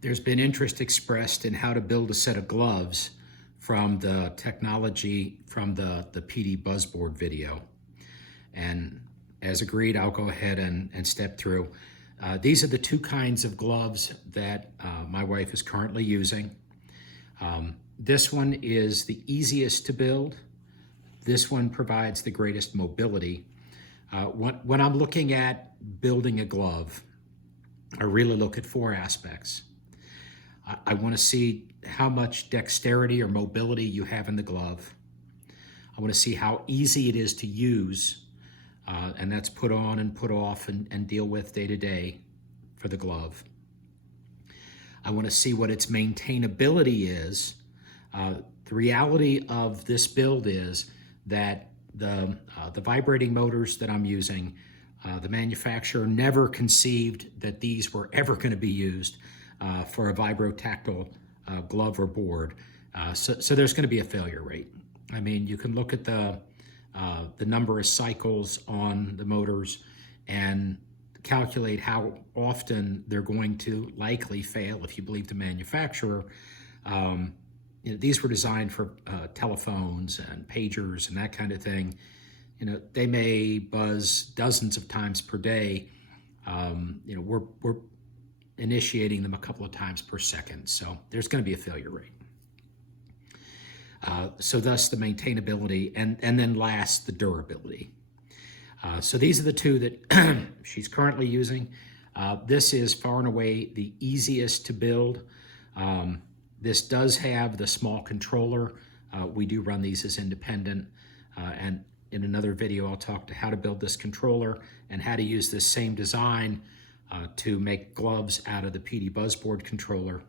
There's been interest expressed in how to build a set of gloves from the technology from the PD Buzzboard video. And as agreed, I'll go ahead and step through. These are the two kinds of gloves that my wife is currently using. This one is the easiest to build. This one provides the greatest mobility. When I'm looking at building a glove, I really look at four aspects. I want to see how much dexterity or mobility you have in the glove. I want to see how easy it is to use, and that's put on and put off and deal with day to day for the glove. I want to see what its maintainability is. The reality of this build is that the vibrating motors that I'm using, the manufacturer never conceived that these were ever going to be used for a Vibrotactile glove or board. So there's going to be a failure rate. I mean, you can look at the number of cycles on the motors and calculate how often they're going to likely fail if you believe the manufacturer. These were designed for telephones and pagers and that kind of thing. They may buzz dozens of times per day. We're initiating them a couple of times per second, so there's going to be a failure rate. So thus the maintainability, and then last, the durability. So these are the two that she's currently using. This is far and away the easiest to build. This does have the small controller. We do run these as independent, and in another video I'll talk to how to build this controller and how to use this same design to make gloves out of the PD Buzzboard controller.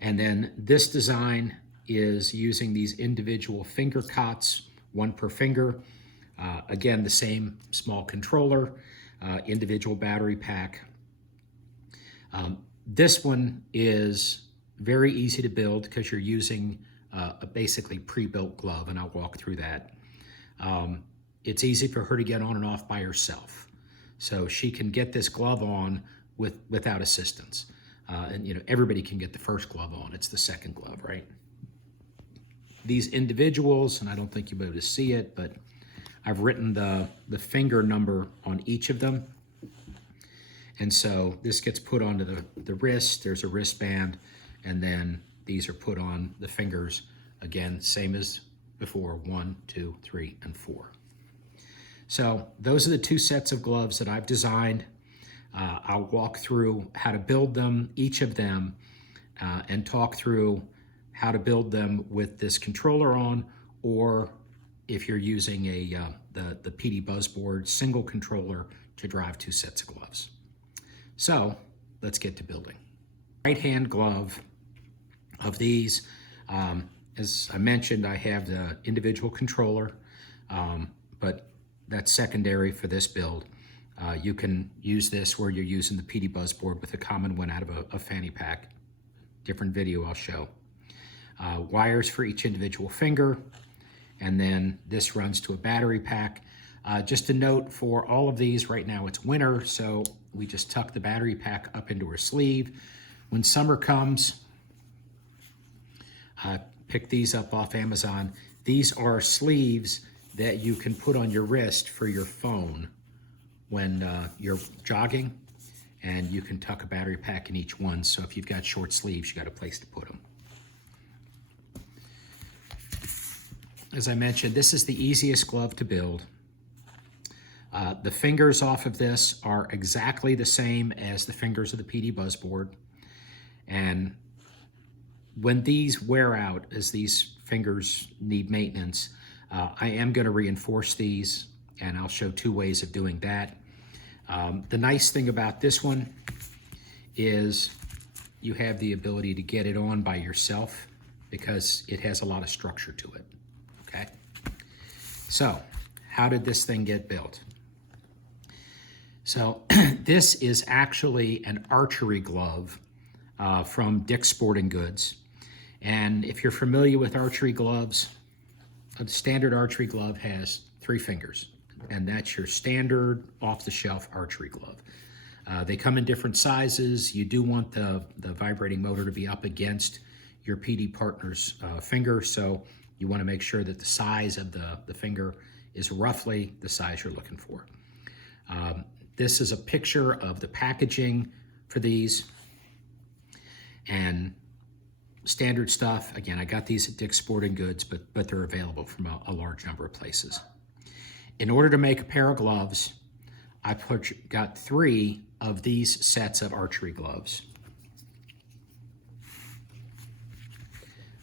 And then this design is using these individual finger cots, one per finger. Again, the same small controller, individual battery pack. This one is very easy to build because you're using a basically pre-built glove, and I'll walk through that. It's easy for her to get on and off by herself. So she can get this glove on without assistance. And everybody can get the first glove on. It's the second glove, right? These individuals, and I don't think you'll be able to see it, but I've written the finger number on each of them. And so this gets put onto the wrist. There's a wristband, and then these are put on the fingers. Again, same as before, 1, 2, 3, and 4. So those are the two sets of gloves that I've designed. I'll walk through how to build them, each of them, and talk through how to build them with this controller on, or if you're using the PD Buzzboard single controller to drive two sets of gloves. So let's get to building. Right hand glove of these, as I mentioned, I have the individual controller, but that's secondary for this build. You can use this where you're using the PD Buzzboard with a common one out of a fanny pack. Different video I'll show. Wires for each individual finger, and then this runs to a battery pack. Just a note, for all of these, right now it's winter, so we just tuck the battery pack up into her sleeve. When summer comes, pick these up off Amazon. These are sleeves that you can put on your wrist for your phone when you're jogging, and you can tuck a battery pack in each one. So if you've got short sleeves, you got a place to put them. As I mentioned, this is the easiest glove to build. The fingers off of this are exactly the same as the fingers of the PD Buzzboard. And when these wear out, as these fingers need maintenance, I am going to reinforce these, and I'll show two ways of doing that. The nice thing about this one is you have the ability to get it on by yourself because it has a lot of structure to it. Okay, so how did this thing get built? So this is actually an archery glove from Dick's Sporting Goods. And if you're familiar with archery gloves, a standard archery glove has 3 fingers, and that's your standard off-the-shelf archery glove. They come in different sizes. You do want the vibrating motor to be up against your PD partner's finger, so you want to make sure that the size of the finger is roughly the size you're looking for. This is a picture of the packaging for these, and standard stuff. Again, I got these at Dick's Sporting Goods, but they're available from a large number of places. In order to make a pair of gloves, I got 3 of these sets of archery gloves.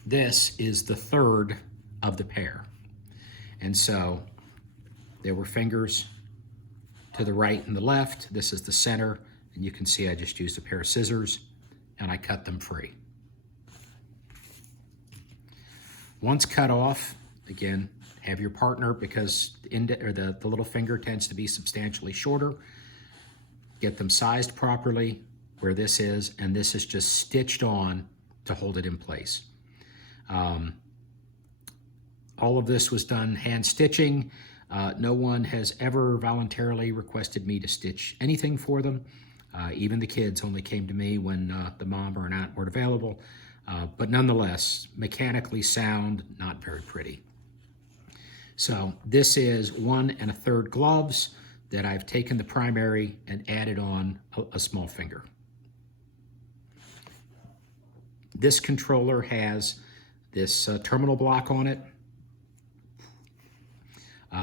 This is the 3rd of the pair. And so there were fingers to the right and the left. This is the center, and you can see I just used a pair of scissors and I cut them free. Once cut off, again, have your partner, because the little finger tends to be substantially shorter. Get them sized properly where this is, and this is just stitched on to hold it in place. All of this was done hand stitching. No one has ever voluntarily requested me to stitch anything for them. Even the kids only came to me when the mom or an aunt weren't available. But nonetheless, mechanically sound, not very pretty. So this is 1 1/3 gloves that I've taken the primary and added on a small finger. This controller has this terminal block on it.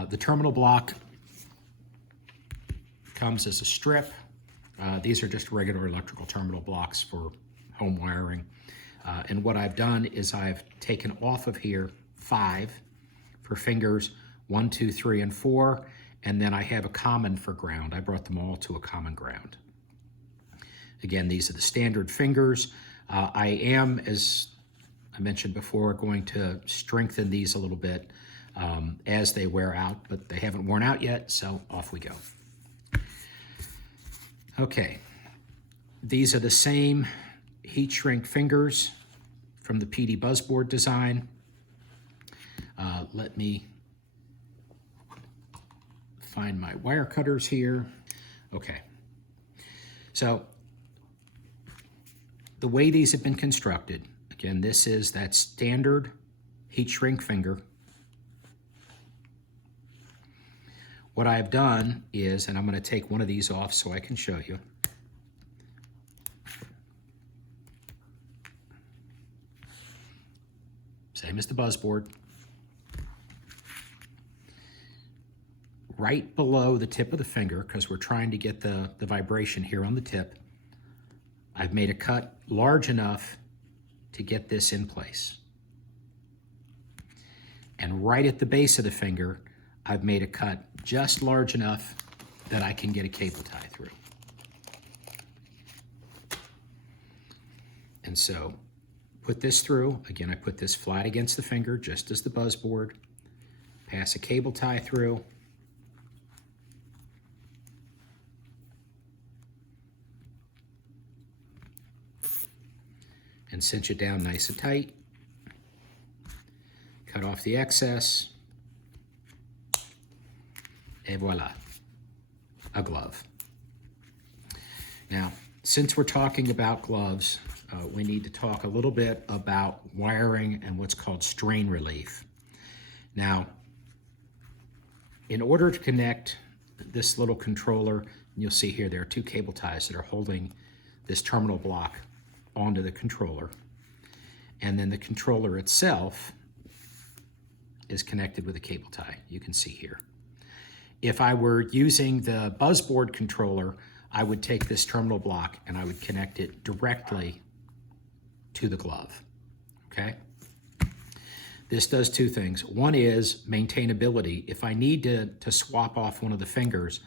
The terminal block comes as a strip. These are just regular electrical terminal blocks for home wiring. And what I've done is I've taken off of here 5 for fingers 1, 2, 3, and 4, and then I have a common for ground. I brought them all to a common ground. Again, these are the standard fingers. I am, as I mentioned before, going to strengthen these a little bit as they wear out, but they haven't worn out yet, so off we go. Okay, these are the same heat shrink fingers from the PD Buzzboard design. Let me find my wire cutters here. Okay, so the way these have been constructed, again, this is that standard heat shrink finger. What I've done is, and I'm going to take one of these off so I can show you. Same as the Buzzboard. Right below the tip of the finger, because we're trying to get the vibration here on the tip, I've made a cut large enough to get this in place. And right at the base of the finger, I've made a cut just large enough that I can get a cable tie through. And so put this through. Again, I put this flat against the finger, just as the Buzzboard. Pass a cable tie through. And cinch it down nice and tight. Cut off the excess. Et voila, a glove. Now, since we're talking about gloves, we need to talk a little bit about wiring and what's called strain relief. Now, in order to connect this little controller, you'll see here there are 2 cable ties that are holding this terminal block onto the controller. And then the controller itself is connected with a cable tie, you can see here. If I were using the Buzzboard controller, I would take this terminal block and I would connect it directly to the glove, okay? This does 2 things. One is maintainability. If I need to swap off one of the fingers,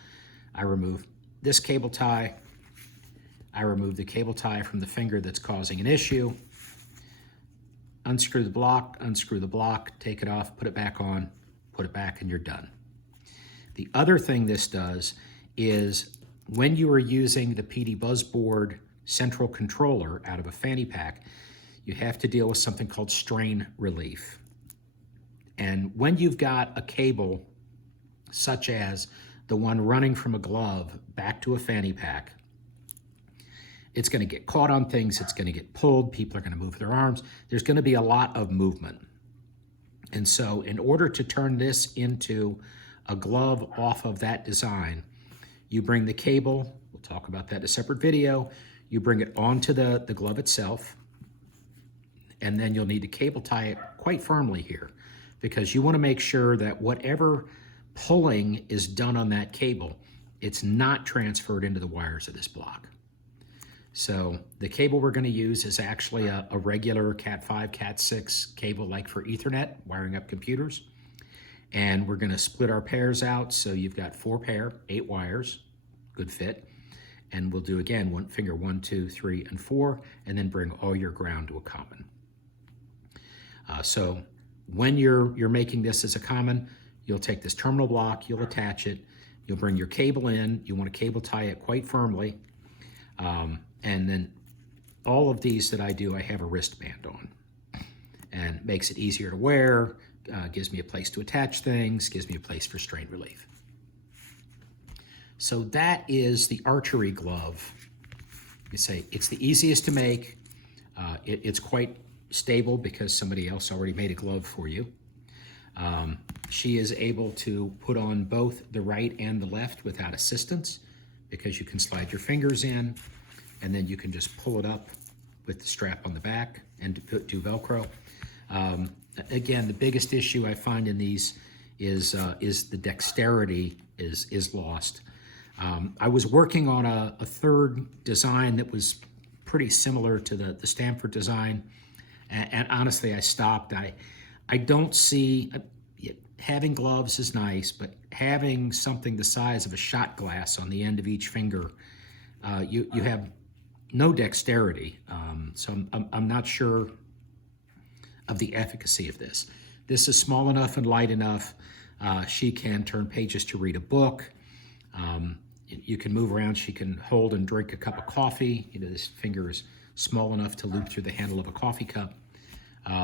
I remove this cable tie, I remove the cable tie from the finger that's causing an issue, unscrew the block, take it off, put it back on, put it back, and you're done. The other thing this does is when you are using the PD Buzzboard central controller out of a fanny pack, you have to deal with something called strain relief. And when you've got a cable such as the one running from a glove back to a fanny pack, it's going to get caught on things, it's going to get pulled, people are going to move their arms. There's going to be a lot of movement. And so in order to turn this into a glove off of that design, you bring the cable, we'll talk about that in a separate video, you bring it onto the glove itself, and then you'll need to cable tie it quite firmly here, because you want to make sure that whatever pulling is done on that cable, it's not transferred into the wires of this block. So the cable we're going to use is actually a regular Cat5, Cat6 cable, like for Ethernet, wiring up computers. And we're going to split our pairs out, so you've got 4 pair, 8 wires, good fit. And we'll do, again, one finger 1, 2, 3, and 4, and then bring all your ground to a common. So when you're making this as a common, you'll take this terminal block, you'll attach it, you'll bring your cable in, you want to cable tie it quite firmly, and then all of these that I do, I have a wristband on, and makes it easier to wear, gives me a place to attach things, gives me a place for strain relief. So that is the Archery glove. You say it's the easiest to make. It's quite stable because somebody else already made a glove for you. She is able to put on both the right and the left without assistance, because you can slide your fingers in and then you can just pull it up with the strap on the back and do Velcro. Again, the biggest issue I find in these is the dexterity is lost. I was working on a third design that was pretty similar to the Stanford design, and honestly, I stopped. I don't see, having gloves is nice, but having something the size of a shot glass on the end of each finger, you have no dexterity. So I'm not sure of the efficacy of this. This is small enough and light enough. She can turn pages to read a book. You can move around. She can hold and drink a cup of coffee. This finger is small enough to loop through the handle of a coffee cup.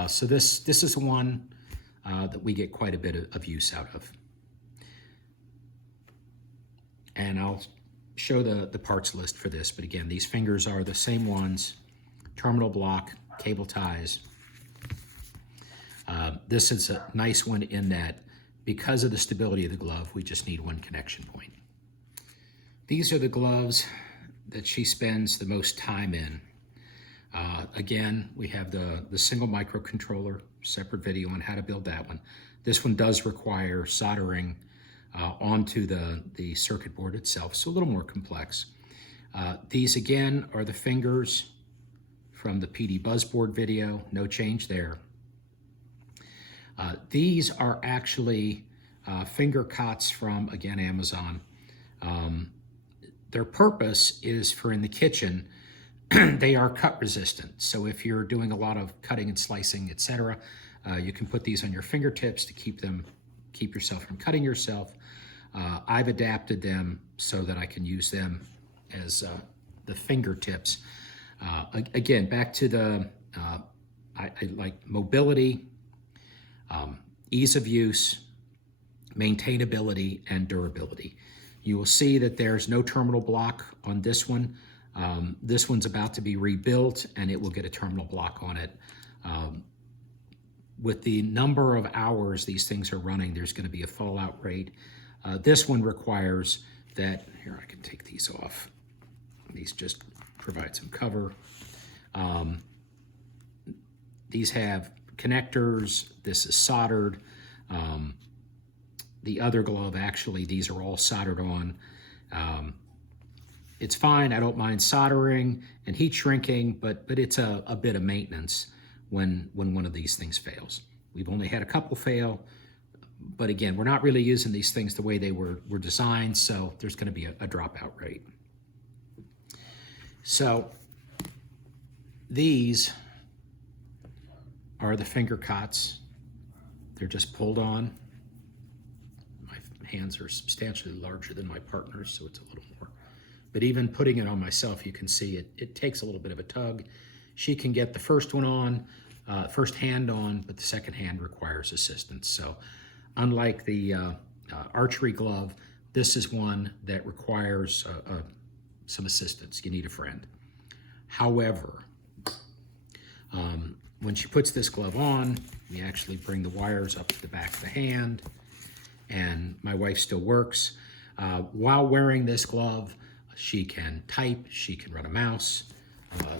So this is one that we get quite a bit of use out of. And I'll show the parts list for this, but again, these fingers are the same ones: terminal block, cable ties. This is a nice one in that because of the stability of the glove, we just need one connection point. These are the gloves that she spends the most time in. Again, we have the single microcontroller, separate video on how to build that one. This one does require soldering onto the circuit board itself, so a little more complex. These again are the fingers from the PD Buzzboard video, no change there. These are actually finger cots from, again, Amazon. Their purpose is for in the kitchen. They are cut resistant, so if you're doing a lot of cutting and slicing, etc., you can put these on your fingertips to keep yourself from cutting yourself. I've adapted them so that I can use them as the fingertips. Again, back to the I like mobility, ease of use, maintainability, and durability. You will see that there's no terminal block on this one. This one's about to be rebuilt, and it will get a terminal block on it. With the number of hours these things are running, there's going to be a fallout rate. This one requires that, here, I can take these off. These just provide some cover. These have connectors. This is soldered. The other glove, actually, these are all soldered on. It's fine. I don't mind soldering and heat shrinking, but it's a bit of maintenance when one of these things fails. We've only had a couple fail, but again, we're not really using these things the way they were designed, so there's going to be a dropout rate. So these are the finger cots. They're just pulled on. My hands are substantially larger than my partner's, so it's a little more. But even putting it on myself, you can see it takes a little bit of a tug. She can get the first one on, first hand on, but the second hand requires assistance. So unlike the Archery glove, this is one that requires some assistance. You need a friend. However, when she puts this glove on, we actually bring the wires up to the back of the hand, and my wife still works. While wearing this glove, she can type, she can run a mouse,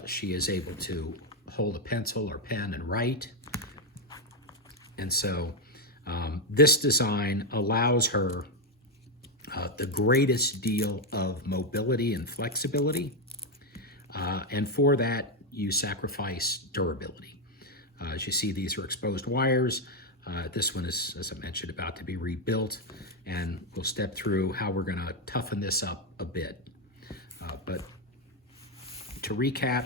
she is able to hold a pencil or pen and write. And so this design allows her the greatest deal of mobility and flexibility. And for that, you sacrifice durability. As you see, these are exposed wires. This one is, as I mentioned, about to be rebuilt, and we'll step through how we're going to toughen this up a bit. But to recap,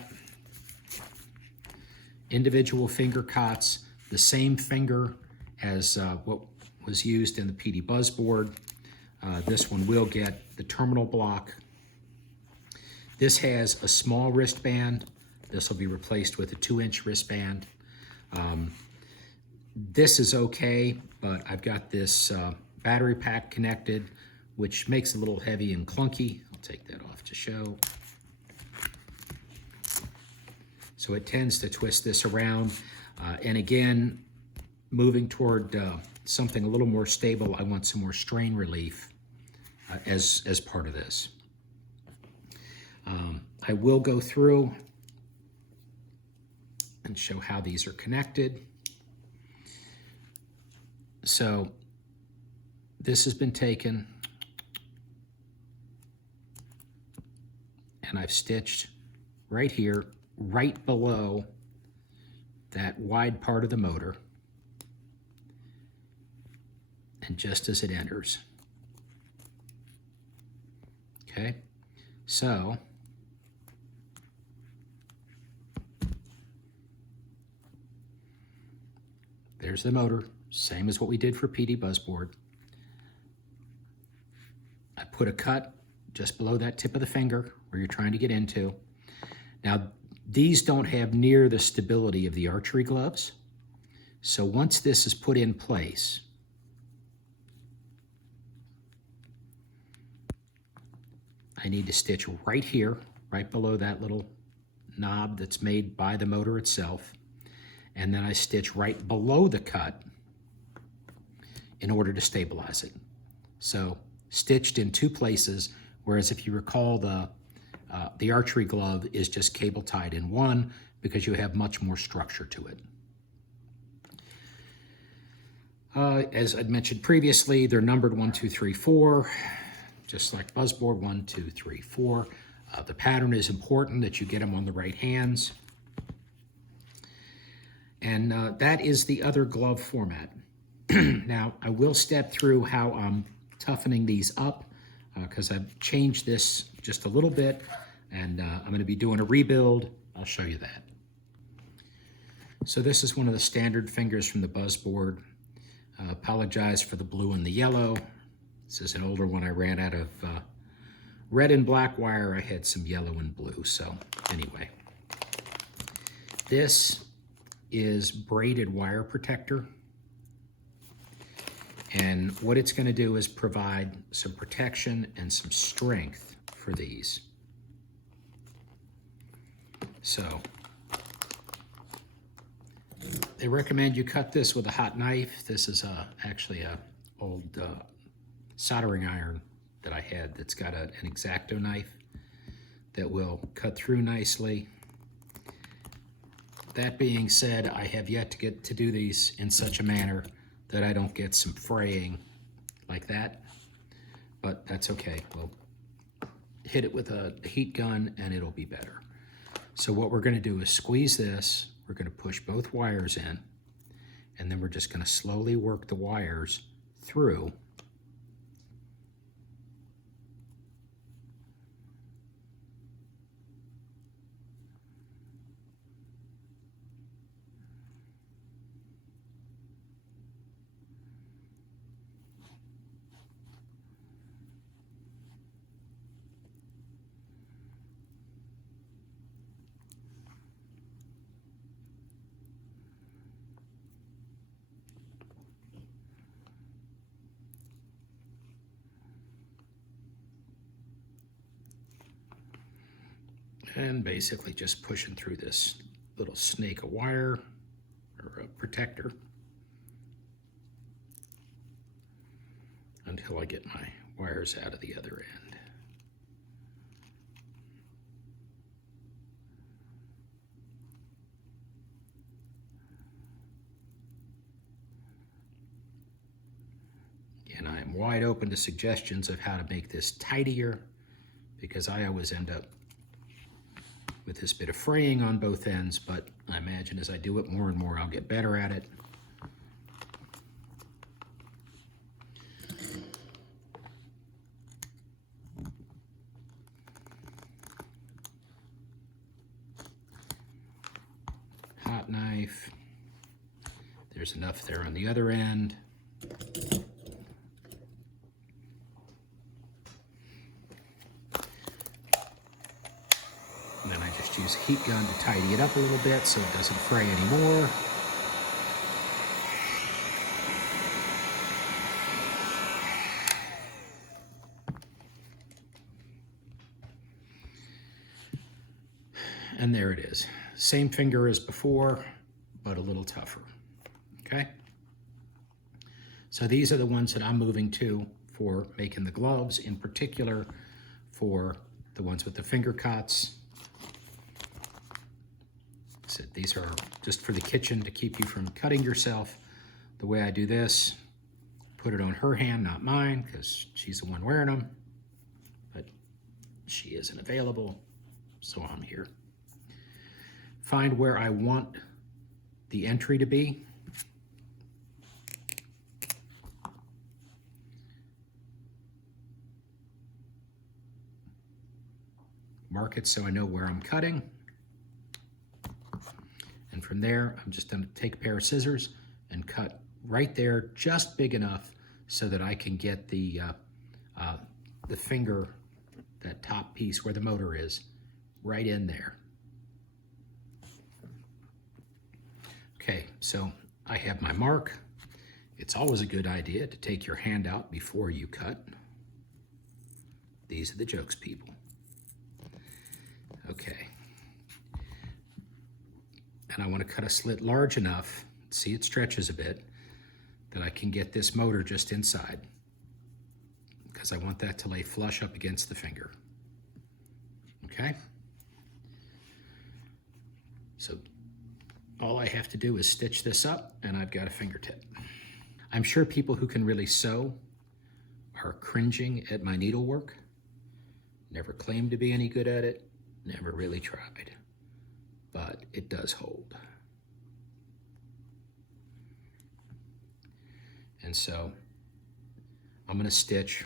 individual finger cots, the same finger as what was used in the PD Buzzboard. This one will get the terminal block. This has a small wristband. This will be replaced with a 2-inch wristband. This is okay, but I've got this battery pack connected, which makes it a little heavy and clunky. I'll take that off to show. So it tends to twist this around. And again, moving toward something a little more stable, I want some more strain relief as part of this. I will go through and show how these are connected. So this has been taken and I've stitched right here, right below that wide part of the motor, and just as it enters. Okay, so there's the motor, same as what we did for PD Buzzboard. I put a cut just below that tip of the finger where you're trying to get into. Now, these don't have near the stability of the Archery gloves. So once this is put in place, I need to stitch right here, right below that little knob that's made by the motor itself. And then I stitch right below the cut in order to stabilize it. So stitched in two places, whereas if you recall, the Archery glove is just cable tied in one because you have much more structure to it. As I'd mentioned previously, they're numbered 1, 2, 3, 4, just like Buzzboard, 1, 2, 3, 4. The pattern is important that you get them on the right hands. And that is the other glove format. Now, I will step through how I'm toughening these up because I've changed this just a little bit, and I'm going to be doing a rebuild. I'll show you that. So this is one of the standard fingers from the Buzzboard. Apologize for the blue and the yellow. This is an older one. I ran out of red and black wire. I had some yellow and blue. So anyway, this is braided wire protector. And what it's going to do is provide some protection and some strength for these. So they recommend you cut this with a hot knife. This is actually an old soldering iron that I had that's got an X-Acto knife that will cut through nicely. That being said, I have yet to get to do these in such a manner that I don't get some fraying like that, but that's okay. We'll hit it with a heat gun and it'll be better. So what we're going to do is squeeze this. We're going to push both wires in, and then we're just going to slowly work the wires through. And basically just pushing through this little snake of wire or a protector until I get my wires out of the other end. And I am wide open to suggestions of how to make this tidier, because I always end up with this bit of fraying on both ends, but I imagine as I do it more and more, I'll get better at it. Hot knife. There's enough there on the other end. And then I just use a heat gun to tidy it up a little bit so it doesn't fray anymore. And there it is. Same finger as before, but a little tougher. Okay? So these are the ones that I'm moving to for making the gloves, in particular for the ones with the finger cuts. So these are just for the kitchen to keep you from cutting yourself. The way I do this, put it on her hand, not mine, because she's the one wearing them, but she isn't available, so I'm here. Find where I want the entry to be. Mark it so I know where I'm cutting. And from there, I'm just going to take a pair of scissors and cut right there, just big enough so that I can get the finger, that top piece where the motor is, right in there. Okay, so I have my mark. It's always a good idea to take your hand out before you cut. These are the jokes, people. Okay. And I want to cut a slit large enough, see it stretches a bit, that I can get this motor just inside, because I want that to lay flush up against the finger. Okay? So all I have to do is stitch this up and I've got a fingertip. I'm sure people who can really sew are cringing at my needlework. Never claimed to be any good at it, never really tried, but it does hold. And so I'm going to stitch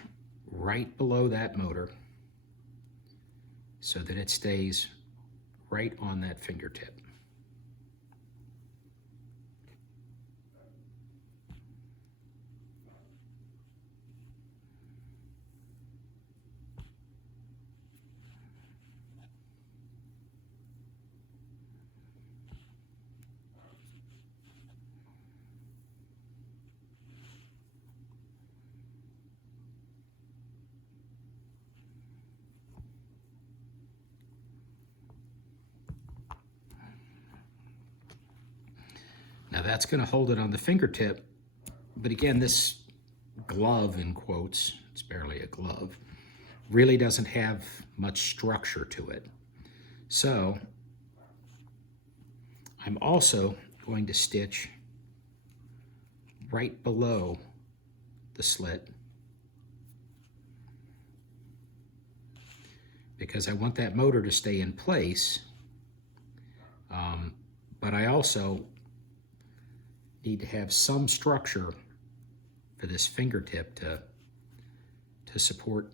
right below that motor so that it stays right on that fingertip. Now that's going to hold it on the fingertip, but again, this glove, in quotes, it's barely a glove, really doesn't have much structure to it. So I'm also going to stitch right below the slit, because I want that motor to stay in place, but I also need to have some structure for this fingertip to support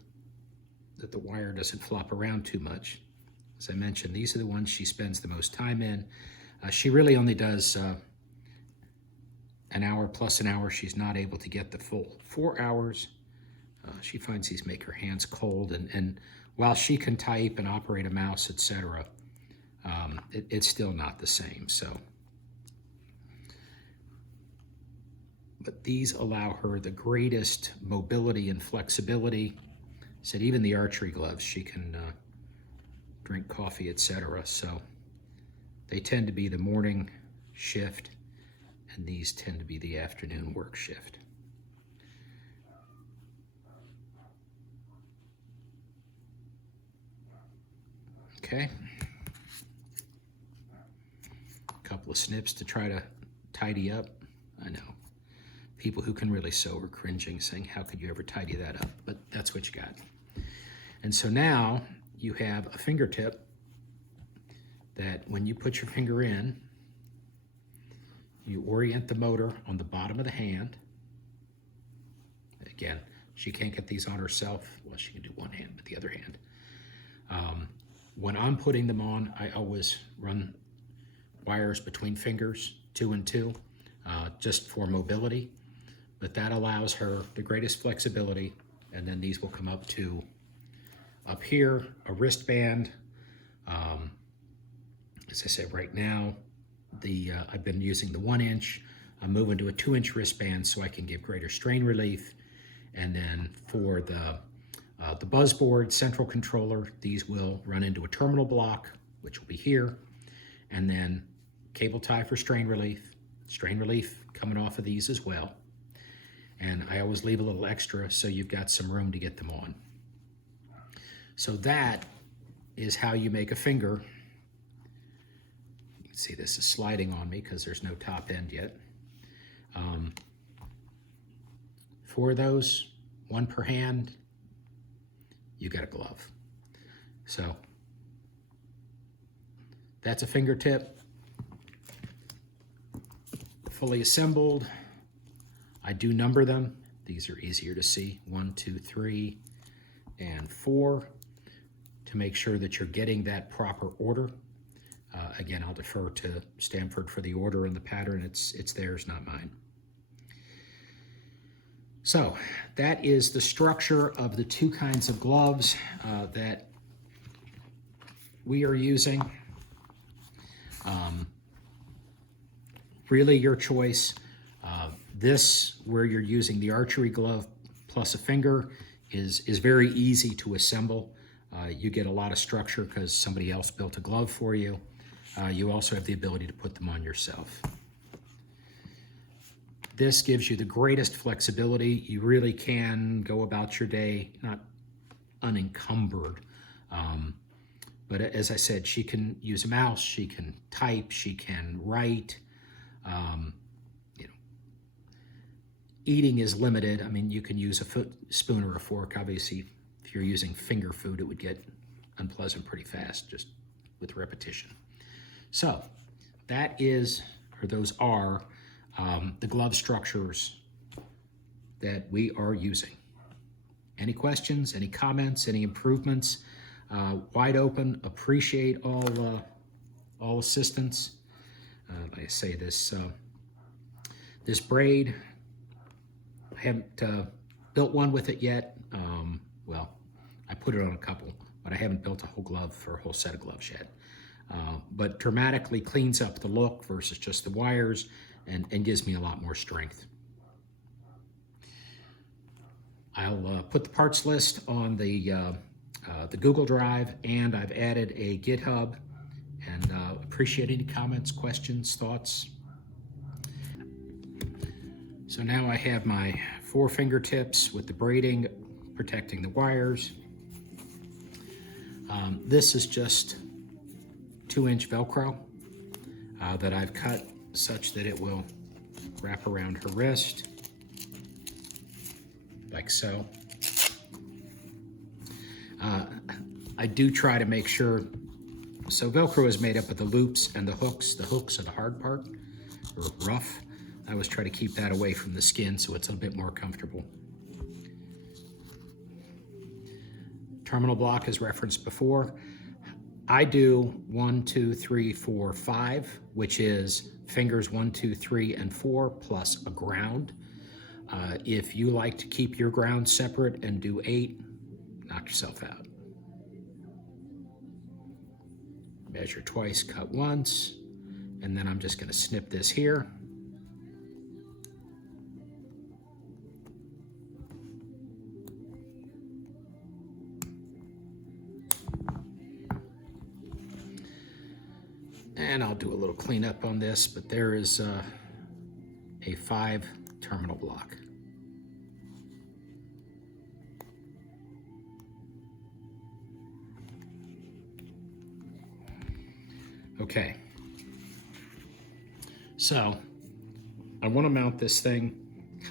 that the wire doesn't flop around too much. As I mentioned, these are the ones she spends the most time in. She really only does an hour plus an hour. She's not able to get the full 4 hours. She finds these make her hands cold, and while she can type and operate a mouse, etc., it's still not the same. So, but these allow her the greatest mobility and flexibility. Said even the archery gloves, she can drink coffee, etc. So they tend to be the morning shift, and these tend to be the afternoon work shift. Okay. A couple of snips to try to tidy up. I know. People who can really sew are cringing, saying, how could you ever tidy that up? But that's what you got. And so now you have a fingertip that when you put your finger in, you orient the motor on the bottom of the hand. Again, she can't get these on herself. Well, she can do one hand, but the other hand. When I'm putting them on, I always run wires between fingers, 2 and 2, just for mobility. But that allows her the greatest flexibility. And then these will come up to up here, a wristband. As I said, right now, I've been using the 1-inch. I'm moving to a 2-inch wristband so I can give greater strain relief. And then for the Buzzboard central controller, these will run into a terminal block, which will be here. And then cable tie for strain relief coming off of these as well. And I always leave a little extra so you've got some room to get them on. So that is how you make a finger. You can see this is sliding on me because there's no top end yet. 4 of those, 1 per hand, you got a glove. So that's a fingertip, fully assembled. I do number them. These are easier to see. 1, 2, 3, and 4 to make sure that you're getting that proper order. Again, I'll defer to Stanford for the order and the pattern. It's theirs, not mine. So that is the structure of the 2 kinds of gloves that we are using. Really your choice. This, where you're using the archery glove plus a finger, is very easy to assemble. You get a lot of structure because somebody else built a glove for you. You also have the ability to put them on yourself. This gives you the greatest flexibility. You really can go about your day not unencumbered. But as I said, she can use a mouse, she can type, she can write. Eating is limited. I mean, you can use a spoon or a fork. Obviously, if you're using finger food, it would get unpleasant pretty fast, just with repetition. So that is, or those are, the glove structures that we are using. Any questions, any comments, any improvements? Wide open, appreciate all assistance. Like I say, this braid, I haven't built one with it yet. Well, I put it on a couple, but I haven't built a whole glove for a whole set of gloves yet. But dramatically cleans up the look versus just the wires, and gives me a lot more strength. I'll put the parts list on the Google Drive, and I've added a GitHub, and appreciate any comments, questions, thoughts. So now I have my 4 fingertips with the braiding protecting the wires. This is just 2-inch Velcro that I've cut such that it will wrap around her wrist, like so. I do try to make sure, so Velcro is made up of the loops and the hooks. The hooks are the hard part, or rough. I always try to keep that away from the skin so it's a bit more comfortable. Terminal block as referenced before. I do 1, 2, 3, 4, 5, which is fingers 1, 2, 3, and 4 plus a ground. If you like to keep your ground separate and do 8, knock yourself out. Measure twice, cut once, and then I'm just going to snip this here. And I'll do a little cleanup on this, but there is a 5 terminal block. Okay, so I want to mount this thing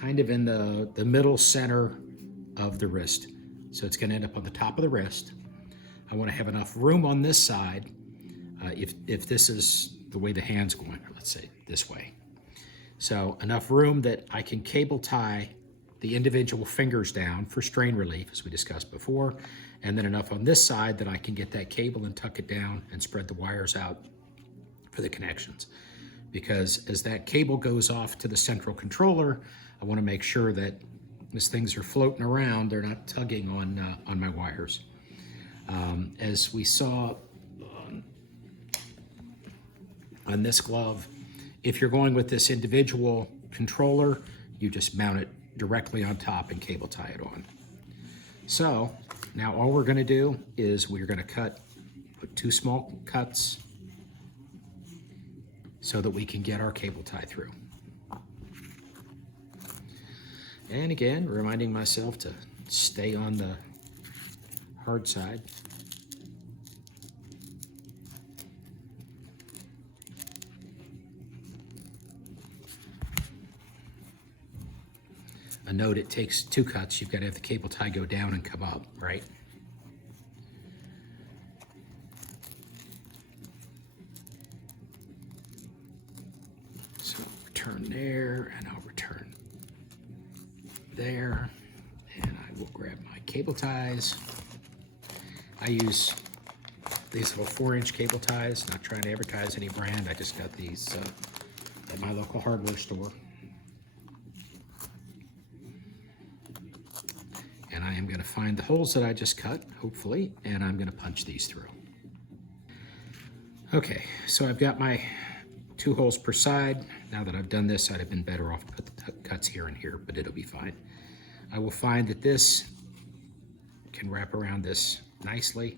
kind of in the middle center of the wrist. So it's going to end up on the top of the wrist. I want to have enough room on this side, if this is the way the hand's going, or let's say this way. So enough room that I can cable tie the individual fingers down for strain relief, as we discussed before, and then enough on this side that I can get that cable and tuck it down and spread the wires out for the connections. Because as that cable goes off to the central controller, I want to make sure that as things are floating around, they're not tugging on my wires. As we saw on this glove, if you're going with this individual controller, you just mount it directly on top and cable tie it on. So now all we're going to do is we're going to put 2 small cuts so that we can get our cable tie through. And again, reminding myself to stay on the hard side. A note, it takes 2 cuts. You've got to have the cable tie go down and come up, right? So I'll return there, and I'll return there, and I will grab my cable ties. I use these little 4-inch cable ties, not trying to advertise any brand. I just got these at my local hardware store. And I am going to find the holes that I just cut, hopefully, and I'm going to punch these through. Okay, so I've got my 2 holes per side. Now that I've done this, I'd have been better off to put the cuts here and here, but it'll be fine. I will find that this can wrap around this nicely,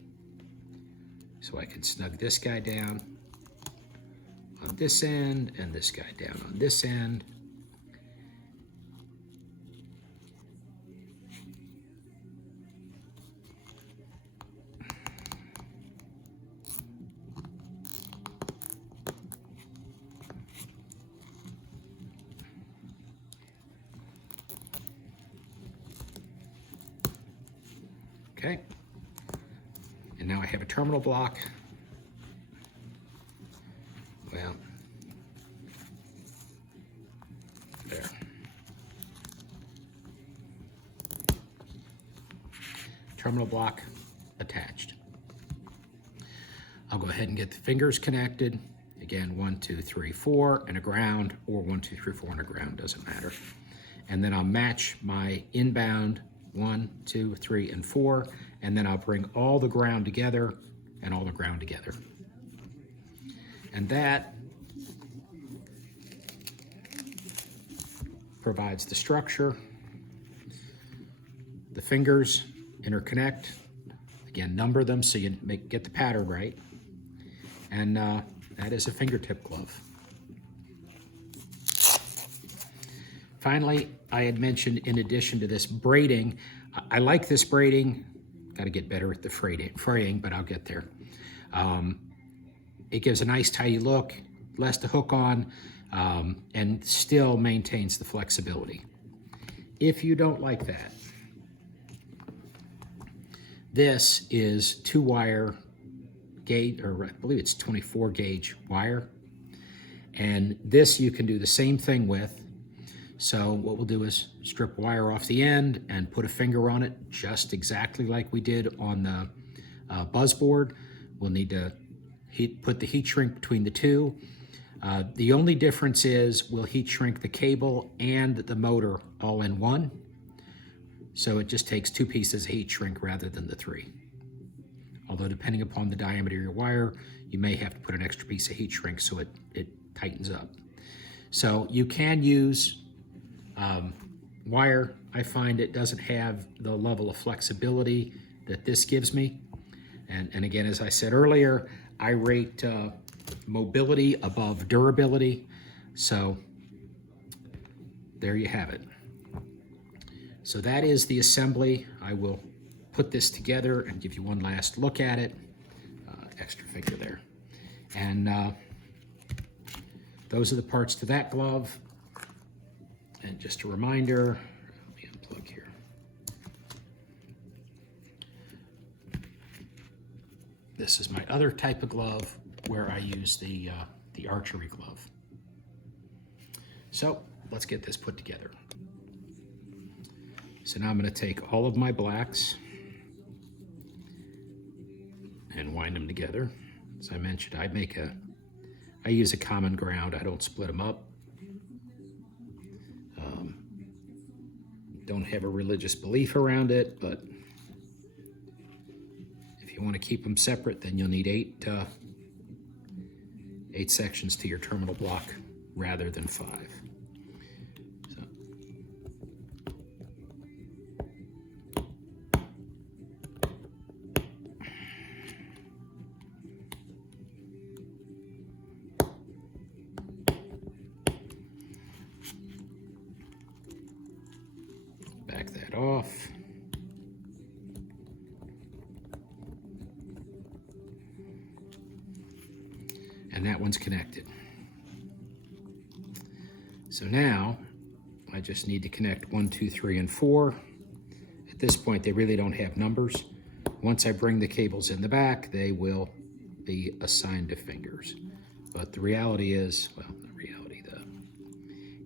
so I can snug this guy down on this end and this guy down on this end. Okay, and now I have a terminal block. Well, there. Terminal block attached. I'll go ahead and get the fingers connected. Again, 1, 2, 3, 4, and a ground, or 1, 2, 3, 4, and a ground, doesn't matter. And then I'll match my inbound 1, 2, 3, and 4, and then I'll bring all the ground together and all the ground together. And that provides the structure. The fingers interconnect. Again, number them so you get the pattern right. And that is a fingertip glove. Finally, I had mentioned, in addition to this braiding, I like this braiding. Got to get better at the fraying, but I'll get there. It gives a nice tidy look, less to hook on, and still maintains the flexibility. If you don't like that, this is 2-wire gauge, or I believe it's 24 gauge wire. And this you can do the same thing with. So what we'll do is strip wire off the end and put a finger on it, just exactly like we did on the Buzzboard. We'll need to put the heat shrink between the two. The only difference is we'll heat shrink the cable and the motor all in one. So it just takes 2 pieces of heat shrink rather than the 3. Although depending upon the diameter of your wire, you may have to put an extra piece of heat shrink so it tightens up. So you can use wire. I find it doesn't have the level of flexibility that this gives me. And again, as I said earlier, I rate mobility above durability. So there you have it. So that is the assembly. I will put this together and give you one last look at it. Extra finger there. And those are the parts to that glove. And just a reminder, let me unplug here. This is my other type of glove where I use the Archery glove. So let's get this put together. So now I'm going to take all of my blacks and wind them together. As I mentioned, I use a common ground. I don't split them up. Don't have a religious belief around it, but if you want to keep them separate, then you'll need eight sections to your terminal block rather than 5. So. Back that off. And that one's connected. So now I just need to connect 1, 2, 3, and 4. At this point, they really don't have numbers. Once I bring the cables in the back, they will be assigned to fingers. But the reality is, well,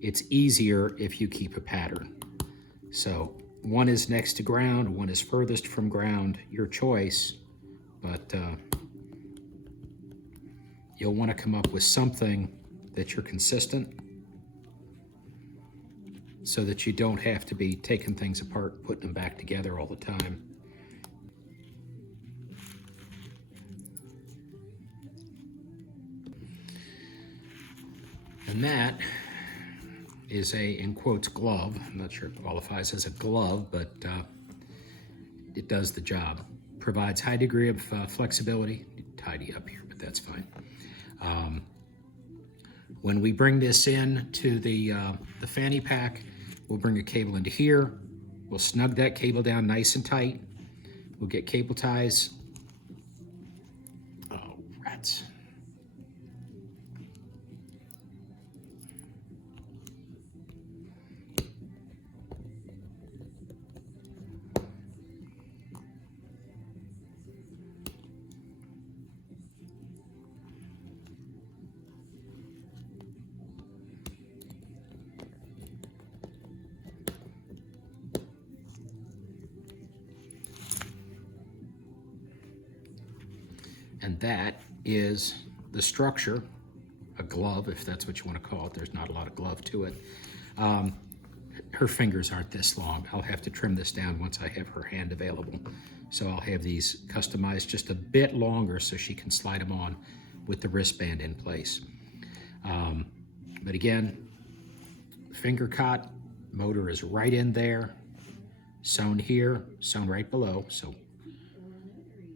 it's easier if you keep a pattern. So one is next to ground, one is furthest from ground, your choice, but you'll want to come up with something that you're consistent so that you don't have to be taking things apart, putting them back together all the time. And that is a, in quotes, glove. I'm not sure it qualifies as a glove, but it does the job. Provides high degree of flexibility. Tidy up here, but that's fine. When we bring this in to the fanny pack, we'll bring a cable into here. We'll snug that cable down nice and tight. We'll get cable ties. Oh, rats. And that is the structure, a glove, if that's what you want to call it. There's not a lot of glove to it. Her fingers aren't this long. I'll have to trim this down once I have her hand available. So I'll have these customized just a bit longer so she can slide them on with the wristband in place. But again, finger caught, motor is right in there, sewn here, sewn right below. So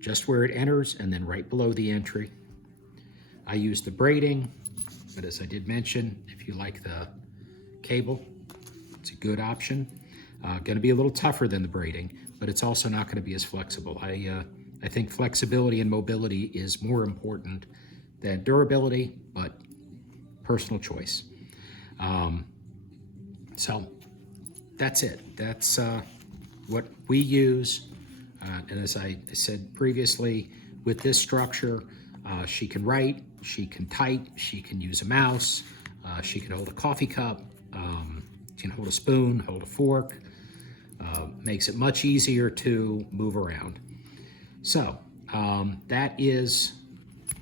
just where it enters and then right below the entry. I use the braiding, but as I did mention, if you like the cable, it's a good option. Going to be a little tougher than the braiding, but it's also not going to be as flexible. I think flexibility and mobility is more important than durability, but personal choice. So that's it. That's what we use. And as I said previously, with this structure, she can write, she can type, she can use a mouse, she can hold a coffee cup, she can hold a spoon, hold a fork. Makes it much easier to move around. So that is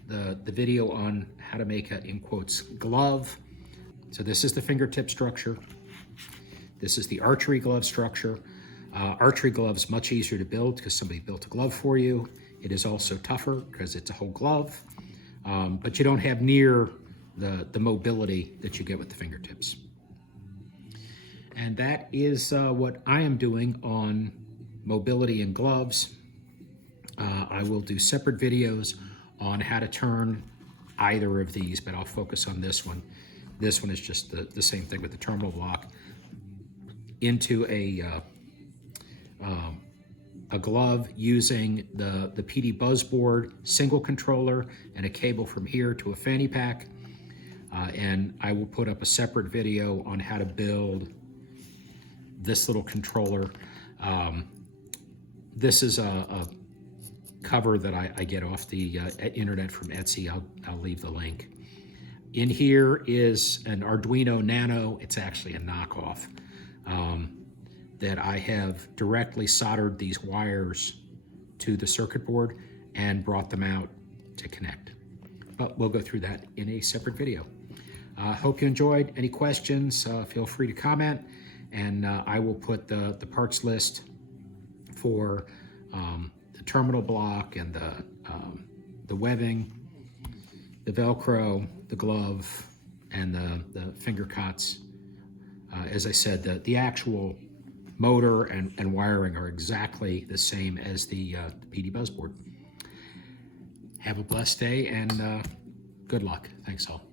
the video on how to make a, in quotes, glove. So this is the fingertip structure. This is the Archery glove structure. Archery gloves much easier to build because somebody built a glove for you. It is also tougher because it's a whole glove, but you don't have near the mobility that you get with the fingertips. And that is what I am doing on mobility and gloves. I will do separate videos on how to turn either of these, but I'll focus on this one. This one is just the same thing with the terminal block into a glove using the PD Buzzboard single controller and a cable from here to a fanny pack. And I will put up a separate video on how to build this little controller. This is a cover that I get off the internet from Etsy. I'll leave the link. In here is an Arduino Nano. It's actually a knockoff that I have directly soldered these wires to the circuit board and brought them out to connect. But we'll go through that in a separate video. Hope you enjoyed. Any questions, feel free to comment, and I will put the parts list for the terminal block and the webbing, the Velcro, the glove, and the finger cots. As I said, the actual motor and wiring are exactly the same as the PD Buzzboard. Have a blessed day and good luck. Thanks all.